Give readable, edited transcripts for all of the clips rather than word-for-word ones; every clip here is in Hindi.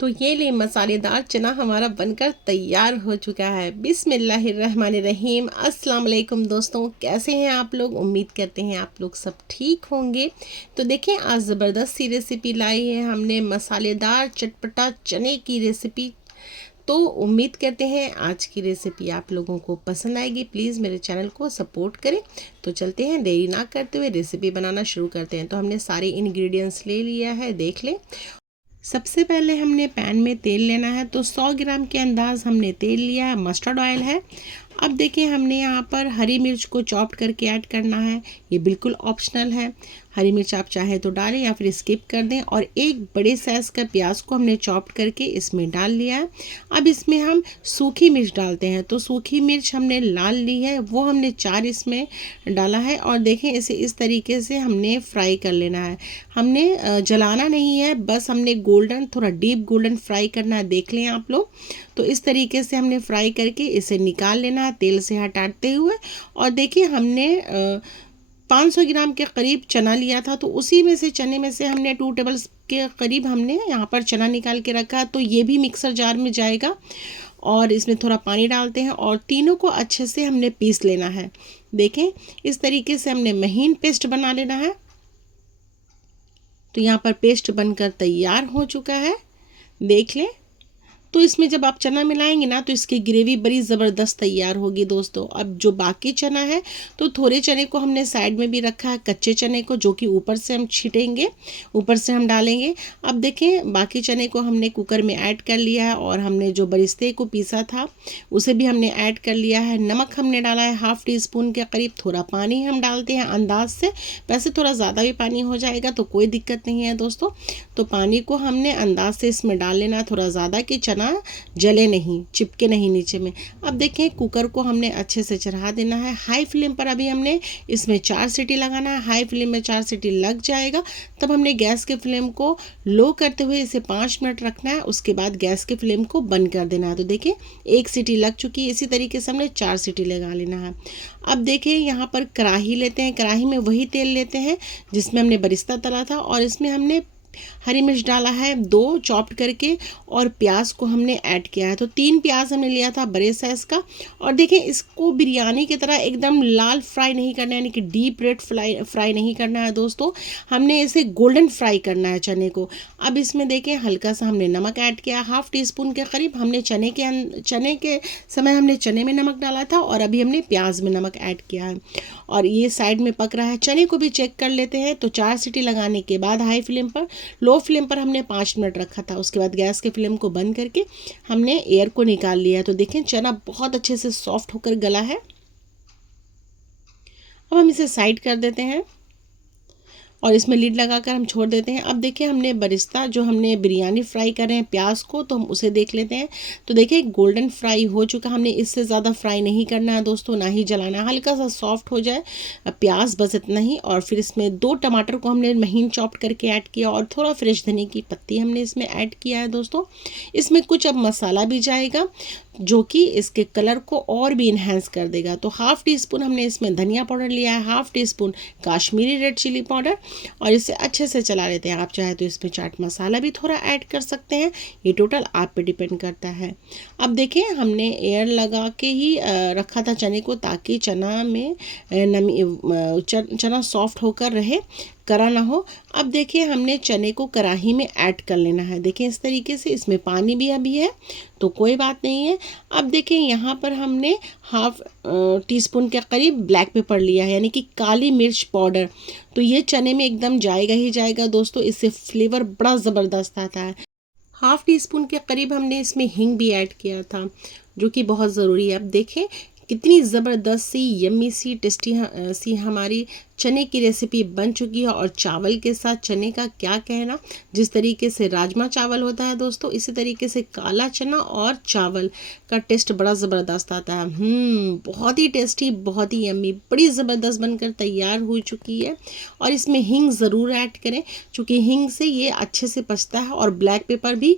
तो ये ले मसालेदार चना हमारा बनकर तैयार हो चुका है। बिस्मिल्लाहिर्रहमानिर्रहीम। अस्सलाम वालेकुम दोस्तों, कैसे हैं आप लोग? उम्मीद करते हैं आप लोग सब ठीक होंगे। तो देखें, आज ज़बरदस्त सी रेसिपी लाई है हमने, मसालेदार चटपटा चने की रेसिपी। तो उम्मीद करते हैं आज की रेसिपी आप लोगों को पसंद आएगी। प्लीज़ मेरे चैनल को सपोर्ट करें। तो चलते हैं, देरी ना करते हुए रेसिपी बनाना शुरू करते हैं। तो हमने सारे इंग्रेडिएंट्स ले लिया है, देख लें। सबसे पहले हमने पैन में तेल लेना है। तो 100 ग्राम के अंदाज हमने तेल लिया है, मस्टर्ड ऑयल है। अब देखिए, हमने यहाँ पर हरी मिर्च को चॉप करके ऐड करना है। ये बिल्कुल ऑप्शनल है, हरी मिर्च आप चाहे तो डालें या फिर स्किप कर दें। और एक बड़े साइज़ का प्याज को हमने चॉप करके इसमें डाल लिया है। अब इसमें हम सूखी मिर्च डालते हैं। तो सूखी मिर्च हमने लाल ली है, वो हमने 4 इसमें डाला है। और देखें, इसे इस तरीके से हमने फ्राई कर लेना है। हमने जलाना नहीं है, बस हमने गोल्डन, थोड़ा डीप गोल्डन फ्राई करना है। देख लें आप लोग, तो इस तरीके से हमने फ्राई करके इसे निकाल लेना है तेल से हटाते हुए। और देखिए, हमने 500 ग्राम के करीब चना लिया था, तो उसी में से चने में से हमने 2 टेबल के करीब हमने यहाँ पर चना निकाल के रखा है। तो ये भी मिक्सर जार में जाएगा। और इसमें थोड़ा पानी डालते हैं और तीनों को अच्छे से हमने पीस लेना है। देखें, इस तरीके से हमने महीन पेस्ट बना लेना है। तो यहाँ पर पेस्ट बनकर तैयार हो चुका है, देख लें। तो इसमें जब आप चना मिलाएंगे ना, तो इसकी ग्रेवी बड़ी ज़बरदस्त तैयार होगी दोस्तों। अब जो बाकी चना है, तो थोड़े चने को हमने साइड में भी रखा है, कच्चे चने को, जो कि ऊपर से हम छीटेंगे, ऊपर से हम डालेंगे। अब देखें, बाकी चने को हमने कुकर में ऐड कर लिया है। और हमने जो बरिस्ते को पीसा था उसे भी हमने ऐड कर लिया है। नमक हमने डाला है ½ टी स्पून के करीब। थोड़ा पानी हम डालते हैं अंदाज से, वैसे थोड़ा ज़्यादा भी पानी हो जाएगा तो कोई दिक्कत नहीं है दोस्तों। तो पानी को हमने अंदाज से इसमें डाल लेना है, थोड़ा ज़्यादा, कि चना जले नहीं, चिपके नहीं नीचे में। अब देखें, कुकर को हमने अच्छे से चढ़ा देना है। हाई फ्लेम पर अभी हमने इसमें 4 सीटी लगाना है। हाई फ्लेम में 4 सीटी लग जाएगा, तब हमने गैस के फ्लेम को लो करते हुए इसे 5 मिनट रखना है। उसके बाद गैस के फ्लेम को बंद कर देना है। तो देखिए, 1 सीटी लग चुकी है। इसी तरीके से हमने 4 सीटी लगा लेना है। अब देखिए, यहाँ पर कढ़ाई लेते हैं। कढ़ाई में वही तेल लेते हैं जिसमें हमने बरिस्ता तला था। और इसमें हमने हरी मिर्च डाला है 2 चॉप्ड करके, और प्याज को हमने ऐड किया है। तो 3 प्याज हमने लिया था बड़े साइज़ का। और देखिए, इसको बिरयानी की तरह एकदम लाल फ्राई नहीं करना है, यानी कि डीप रेड फ्राई नहीं करना है दोस्तों। हमने इसे गोल्डन फ्राई करना है चने को। अब इसमें देखें, हल्का सा हमने नमक ऐड किया, ½ टी स्पून के करीब। हमने चने के समय हमने चने में नमक डाला था, और अभी हमने प्याज में नमक ऐड किया है। और ये साइड में पक रहा है। चने को भी चेक कर लेते हैं। तो 4 सीटी लगाने के बाद हाई फ्लेम पर, लो फ्लेम पर हमने 5 मिनट रखा था। उसके बाद गैस के फ्लेम को बंद करके हमने एयर को निकाल लिया। तो देखें, चना बहुत अच्छे से सॉफ्ट होकर गला है। अब हम इसे साइड कर देते हैं और इसमें लीड लगाकर हम छोड़ देते हैं। अब देखिए, हमने बरिस्ता, जो हमने बिरयानी फ्राई कर रहे हैं प्याज को, तो हम उसे देख लेते हैं। तो देखिए, गोल्डन फ्राई हो चुका। हमने इससे ज़्यादा फ्राई नहीं करना है दोस्तों, ना ही जलाना है। हल्का सा सॉफ्ट हो जाए प्याज, बस इतना ही। और फिर इसमें 2 टमाटर को हमने महीन चॉप करके ऐड किया, और थोड़ा फ्रेश धनिया की पत्ती हमने इसमें ऐड किया है दोस्तों। इसमें कुछ अब मसाला भी जाएगा, जो कि इसके कलर को और भी इन्हेंस कर देगा। तो ½ टी स्पून हमने इसमें धनिया पाउडर लिया है, ½ teaspoon Kashmiri red chilli powder. और इसे अच्छे से चला लेते हैं। आप चाहे तो इसमें चाट मसाला भी थोड़ा ऐड कर सकते हैं, ये टोटल आप पे डिपेंड करता है। अब देखिए, हमने एयर लगा के ही रखा था चने को, ताकि चना में चना सॉफ्ट होकर रहे, करा ना हो। अब देखिए, हमने चने को कढ़ाई में ऐड कर लेना है। देखिए, इस तरीके से। इसमें पानी भी अभी है, तो कोई बात नहीं है। अब देखिए, यहाँ पर हमने ½ टी स्पून के करीब ब्लैक पेपर लिया है, यानी कि काली मिर्च पाउडर। तो ये चने में एकदम जाएगा ही जाएगा दोस्तों, इससे फ्लेवर बड़ा ज़बरदस्त आता है। ½ टी स्पून के करीब हमने इसमें हींग भी ऐड किया था, जो कि बहुत ज़रूरी है। अब देखें, कितनी ज़बरदस्त सी, यम्मी सी, टेस्टी सी हमारी चने की रेसिपी बन चुकी है। और चावल के साथ चने का क्या कहना। जिस तरीके से राजमा चावल होता है दोस्तों, इसी तरीके से काला चना और चावल का टेस्ट बड़ा ज़बरदस्त आता है। बहुत ही टेस्टी, बहुत ही यम्मी, बड़ी ज़बरदस्त बनकर तैयार हो चुकी है। और इसमें हींग ज़रूर ऐड करें, क्योंकि हींग से ये अच्छे से पचता है, और ब्लैक पेपर भी।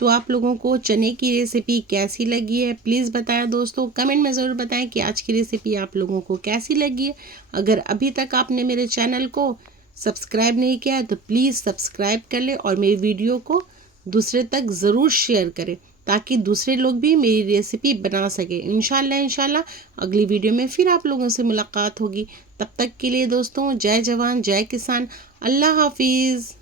तो आप लोगों को चने की रेसिपी कैसी लगी है, प्लीज़ बताएं दोस्तों। कमेंट में ज़रूर बताएं कि आज की रेसिपी आप लोगों को कैसी लगी है। अगर अभी तक आपने मेरे चैनल को सब्सक्राइब नहीं किया है, तो प्लीज़ सब्सक्राइब कर ले और मेरी वीडियो को दूसरे तक ज़रूर शेयर करें ताकि दूसरे लोग भी मेरी रेसिपी बना सके। इंशाल्लाह अगली वीडियो में फिर आप लोगों से मुलाकात होगी। तब तक के लिए दोस्तों, जय जवान जय किसान, अल्लाह हाफिज़।